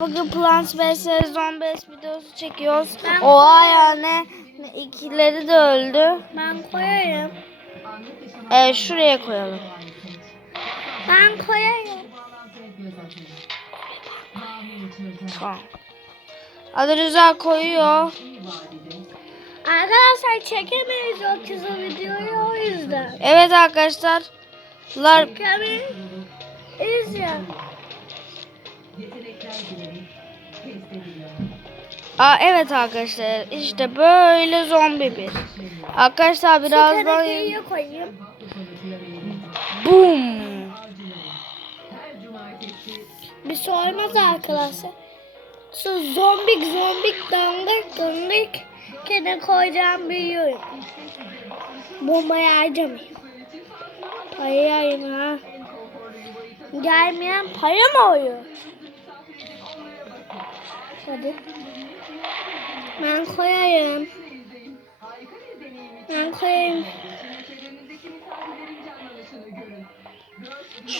Bugün Plants vs Zombies videosu çekiyoruz. Ben Oha yani ikileri de öldü. Ben koyarım. Ee, şuraya koyalım. Ben koyarım. Tamam. Adı Rıza koyuyor. Arkadaşlar çekemeyiz o kızı videoyu o yüzden. Evet arkadaşlar. Lar Çekemeyiz ya. Aa, evet arkadaşlar işte böyle zombi bir. Arkadaşlar birazdan koyayım. boom. Bir sormaz arkadaşlar. Şu zombik zombik dandik dandik kene koyacağım biliyorum. Bombayı harcamayayım. Payayım ha. Gelmeyen paya mı oluyor? Hadi. Ben koyayım. Ben koyayım.